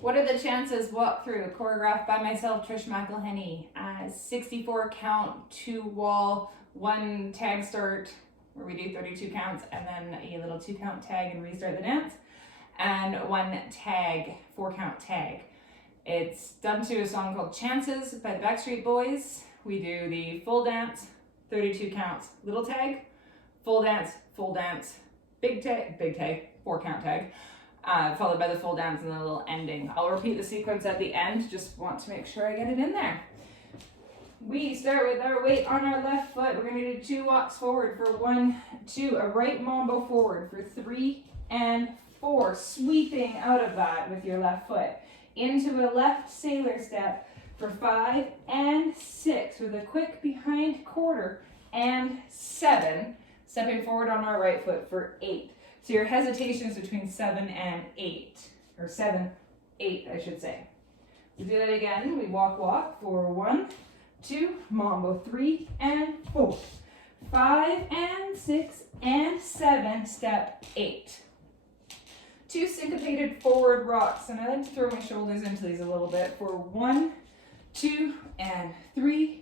What are the chances? Walk through, choreographed by myself, Trish McElhinney. 64 count, 2 wall, 1 tag start, where we do 32 counts, and then a little 2 count tag and restart the dance, and 1 tag, 4 count tag. It's done to a song called Chasse by the Backstreet Boys. We do the full dance, 32 counts, little tag, full dance, big tag, 4 count tag. Followed by the full dance and the little ending. I'll repeat the sequence at the end, just want to make sure I get it in there. We start with our weight on our left foot. We're going to do 2 walks forward for 1, 2, a right mambo forward for 3 and 4, sweeping out of that with your left foot. Into a left sailor step for 5 and 6 with a quick behind quarter and 7, stepping forward on our right foot for 8. So your hesitation is between 7 and 8, or 7, 8, I should say. We do that again. We walk for 1, 2, mambo, 3 and 4, 5 and 6 and 7, step 8. 2 syncopated forward rocks, and I like to throw my shoulders into these a little bit for 1, 2 and 3,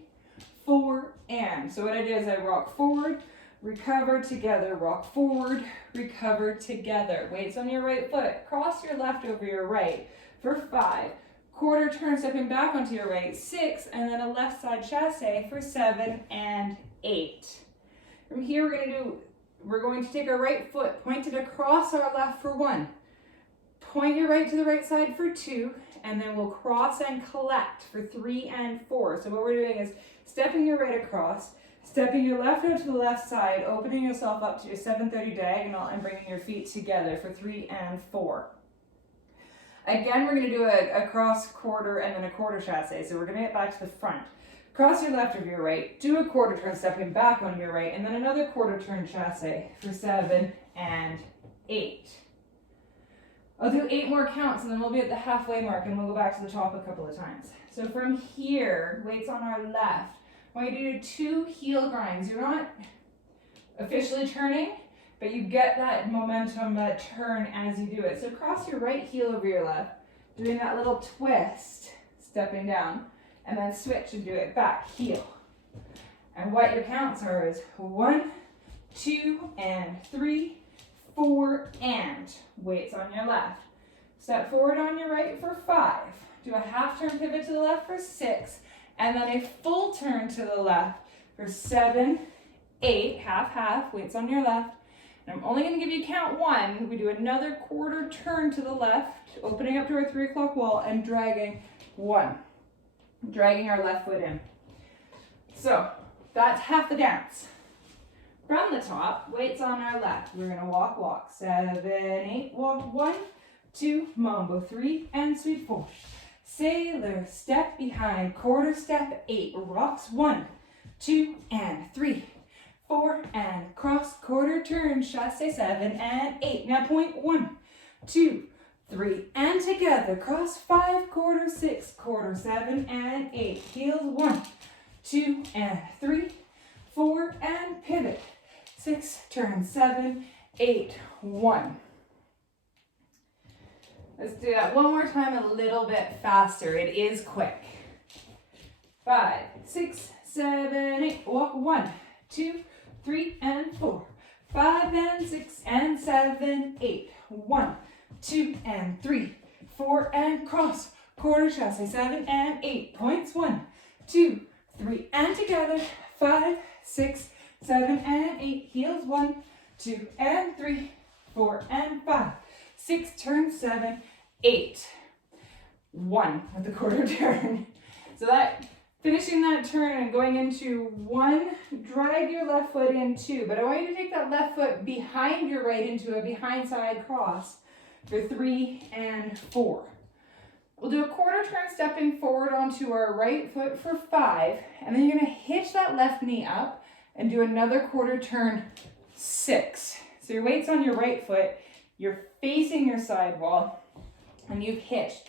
4 and. So what I do is I rock forward, recover together, rock forward, recover together. Weights on your right foot, cross your left over your right for 5, quarter turn stepping back onto your right, 6, and then a left side chasse for 7 and 8. From here we're going to take our right foot pointed across our left for 1, point your right to the right side for 2, and then we'll cross and collect for 3 and 4. So what we're doing is stepping your right across, stepping your left out to the left side, opening yourself up to your 730 diagonal and bringing your feet together for 3 and 4. Again, we're going to do a cross quarter and then a quarter chasse. So we're going to get back to the front. Cross your left over your right, do a quarter turn stepping back on your right, and then another quarter turn chasse for 7 and 8. I'll do 8 more counts and then we'll be at the halfway mark and we'll go back to the top a couple of times. So from here, weights on our left, I want you to do 2 heel grinds. You're not officially turning, but you get that momentum, that turn as you do it. So cross your right heel over your left, doing that little twist, stepping down, and then switch and do it back, heel. And what your counts are is 1, 2, and 3, 4, and. Weights on your left. Step forward on your right for 5. Do a half turn pivot to the left for 6. And then a full turn to the left for 7, 8, half, weights on your left. And I'm only going to give you count 1. We do another quarter turn to the left, opening up to our 3 o'clock wall and dragging 1. Dragging our left foot in. So that's half the dance. From the top, weights on our left. We're going to walk, 7, 8, walk 1, 2, mambo, 3, and sweep 4. Sailor, step behind, quarter step 8, rocks 1, 2, and 3, 4, and cross, quarter turn, chasse 7 and 8. Now point 1, 2, 3, and together, cross 5, quarter 6, quarter 7 and 8. Heels 1, 2, and 3, 4, and pivot. 6, turn 7, 8, 1. Let's do that one more time, a little bit faster. It is quick. 5, 6, 7, 8. Walk 1, 2, 3, and 4. 5 and 6 and 7, 8. 1, 2, and 3, 4, and cross. Quarter chasse 7 and 8. Points 1, 2, 3, and together. 5, 6, 7, and 8. Heels 1, 2, and 3, 4, and 5. 6, turn 7, 8. 1 with the quarter turn. So that, finishing that turn and going into 1, drag your left foot in 2. But I want you to take that left foot behind your right into a behind side cross for 3 and 4. We'll do a quarter turn stepping forward onto our right foot for 5. And then you're going to hitch that left knee up and do another quarter turn 6. So your weight's on your right foot, you're facing your sidewall, and you've hitched.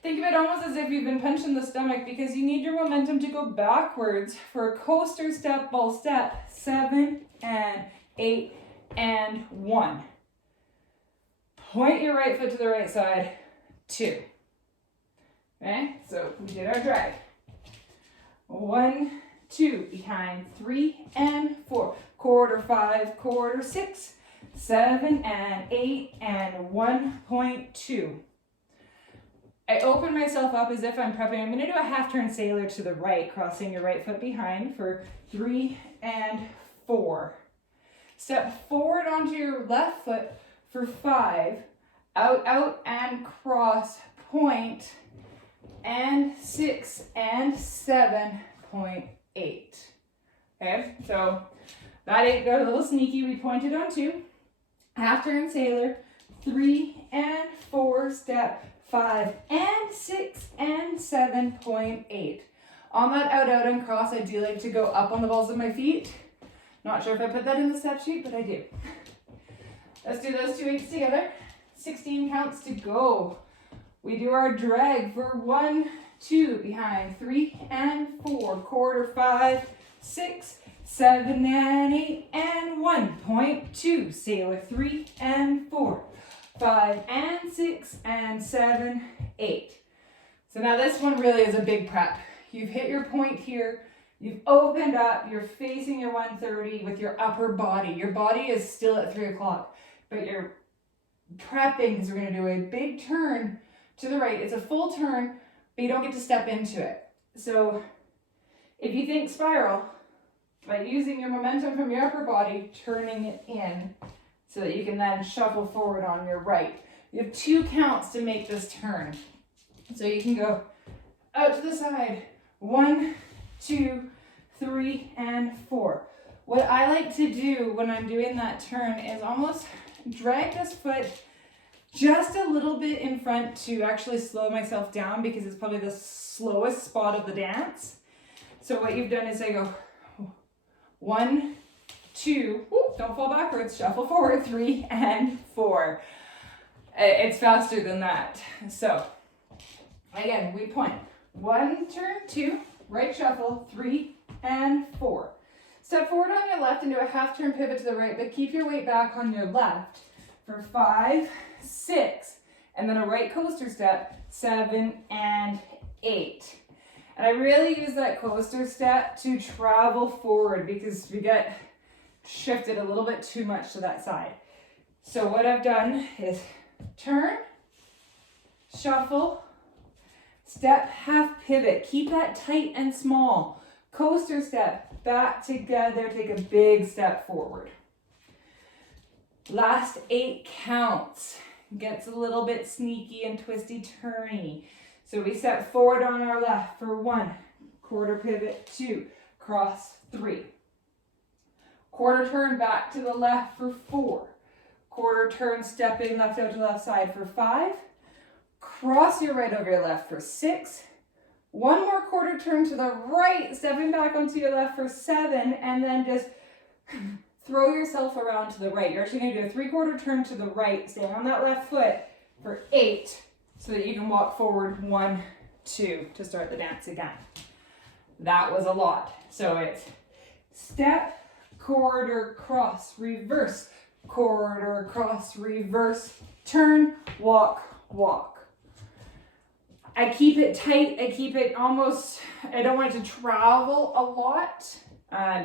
Think of it almost as if you've been punched in the stomach because you need your momentum to go backwards for a coaster step, ball step, 7 and 8 and 1. Point your right foot to the right side, 2. Okay, so we did our drag. 1, 2, behind, 3 and 4, quarter 5, quarter 6, 7 and 8 and 1.2. I open myself up as if I'm prepping. I'm going to do a half turn sailor to the right, crossing your right foot behind for 3 and 4. Step forward onto your left foot for 5, out, out and cross, point, and 6 and 7.8. Okay, so that 8 got a little sneaky. We pointed on 2, half turn sailor, 3 and 4, step 5 and 6 and 7.8. On that out, out and cross, I do like to go up on the balls of my feet. Not sure if I put that in the step sheet, but I do. Let's do those 2 8s together. 16 counts to go. We do our drag for 1, 2, behind, 3 and 4, quarter 5, 6, 7 and 8 and 1.2, sailor 3 and 4, 5 and 6 and 7, 8. So now this one really is a big prep. You've hit your point here. You've opened up. You're facing your 130 with your upper body. Your body is still at 3 o'clock, but you're prepping because we're going to do a big turn to the right. It's a full turn, but you don't get to step into it. So if you think spiral, by using your momentum from your upper body, turning it in so that you can then shuffle forward on your right. You have 2 counts to make this turn. So you can go out to the side, 1, 2, 3, and 4. What I like to do when I'm doing that turn is almost drag this foot just a little bit in front to actually slow myself down because it's probably the slowest spot of the dance. So what you've done is I go 1, 2, don't fall backwards, shuffle forward, 3 and 4. It's faster than that. So again, we point 1 turn, 2, right shuffle, 3 and 4. Step forward on your left and do a half turn pivot to the right, but keep your weight back on your left for 5, 6, and then a right coaster step, 7 and 8. And I really use that coaster step to travel forward because we get shifted a little bit too much to that side. So what I've done is turn, shuffle, step, half pivot. Keep that tight and small. Coaster step, back together, take a big step forward. Last 8 counts. Gets a little bit sneaky and twisty turny. So we step forward on our left for 1, quarter pivot, 2, cross, 3. Quarter turn back to the left for 4. Quarter turn stepping left out to the left side for 5. Cross your right over your left for 6. 1 more quarter turn to the right, stepping back onto your left for 7, and then just throw yourself around to the right. You're actually going to do a 3/4 turn to the right, staying on that left foot for 8, so that you can walk forward 1, 2 to start the dance again. That was a lot. So it's step, quarter, cross, reverse, quarter, cross, reverse, turn, walk, walk. I keep it tight. I keep it almost, I don't want it to travel a lot.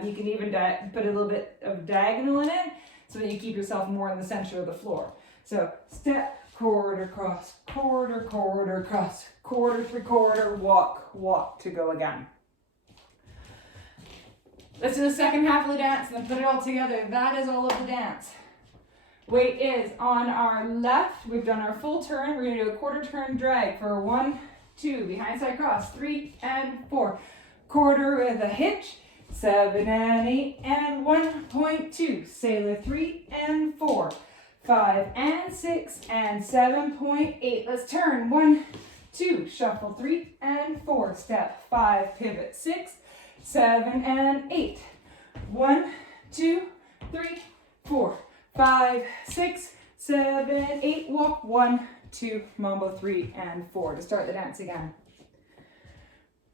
You can even put a little bit of diagonal in it so that you keep yourself more in the center of the floor. So step, quarter, cross, quarter, quarter, cross, quarter, 3/4, walk, walk to go again. Let's do the second half of the dance and then put it all together. That is all of the dance. Weight is on our left. We've done our full turn. We're going to do a quarter turn drag for 1, 2, behind side cross, 3 and 4. Quarter with a hitch, 7 and 8 and 1.2. Sailor 3 and 4. 5 and 6 and 7.8. Let's turn. 1, 2, shuffle 3 and 4. Step 5, pivot 6, 7 and 8. 1, 2, 3, 4. 5, 6, 7, 8, walk 1, 2, mambo 3 and 4 to start the dance again.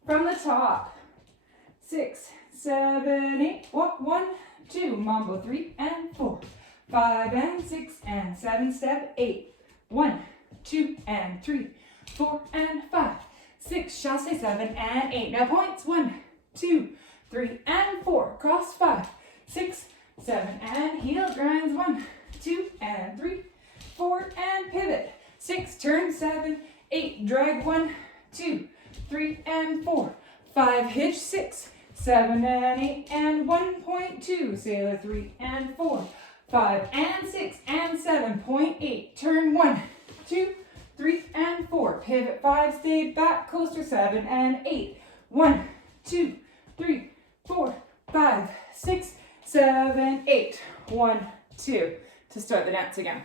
From the top, 6, 7, 8, walk 1, 2, mambo 3 and 4. 5 and 6 and 7, step 8. 1, 2 and 3, 4 and 5, 6, chasse 7 and 8. Now points, 1, 2, 3 and 4. Cross 5, 6, 7 and heel grinds, 1, 2 and 3, 4 and pivot. 6, turn 7, 8, drag 1, 2, 3 and 4, 5, hitch 6, 7 and 8 and 1.2, sailor 3 and 4, 5 and 6 and 7, point 8, turn 1, 2, 3 and 4, pivot 5, stay back, coaster 7 and 8, 1, 2, 3, 4, 5, 6, 7, 8, 1, 2, to start the dance again.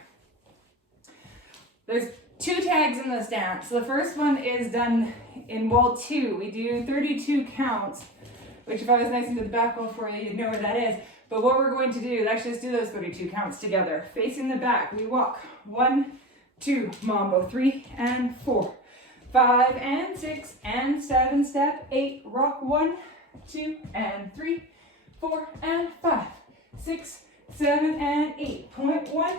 There's 2 tags in this dance. The first one is done in wall 2. We do 32 counts, which if I was nice into the back wall for you, you'd know where that is. But what we're going to do is actually just do those 32 counts together. Facing the back, we walk 1, 2, mambo, 3 and 4, 5 and 6 and 7, step 8, rock 1, 2 and 3, 4 and 5, 6, 7 and 8, point 1,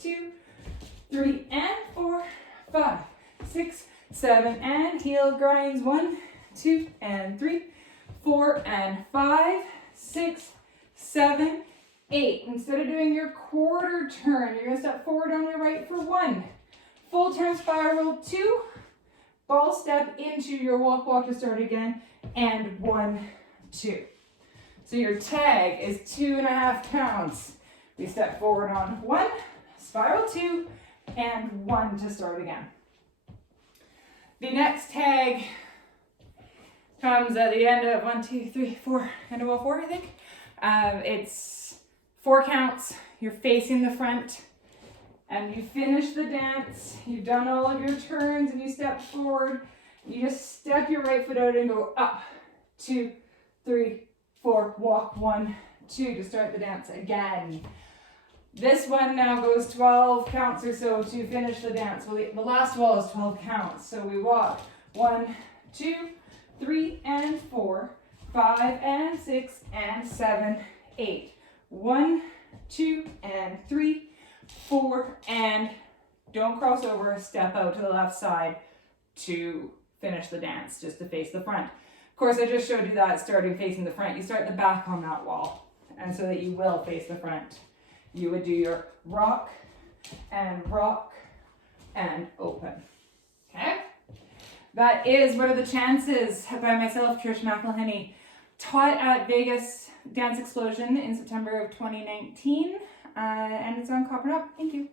2, 3 and 4, 5, 6, 7 and heel grinds, 1, 2 and 3, 4 and 5, 6, 7, 8. Instead of doing your quarter turn, you're going to step forward on your right for 1. Full turn spiral, 2. Ball step into your walk, walk to start again, and 1, 2. So your tag is 2.5 counts. We step forward on 1, spiral 2, and 1 to start again. The next tag comes at the end of 1, 2, 3, 4, end of wall 4, I think. It's 4 counts. You're facing the front, and you finish the dance. You've done all of your turns, and you step forward. You just step your right foot out and go up, 2, 3, 4, walk 1, 2 to start the dance again. This one now goes 12 counts or so to finish the dance. Well, the last wall is 12 counts. So we walk 1, 2, 3 and 4, 5 and 6 and 7, 8. 1, 2 and 3, 4 and don't cross over, step out to the left side to finish the dance, just to face the front. Of course, I just showed you that starting facing the front. You start the back on that wall, and so that you will face the front. You would do your rock and open. Okay? That is What Are the Chances by myself, Trish McElhinney, taught at Vegas Dance Explosion in September of 2019, and it's on Copper Up. Thank you.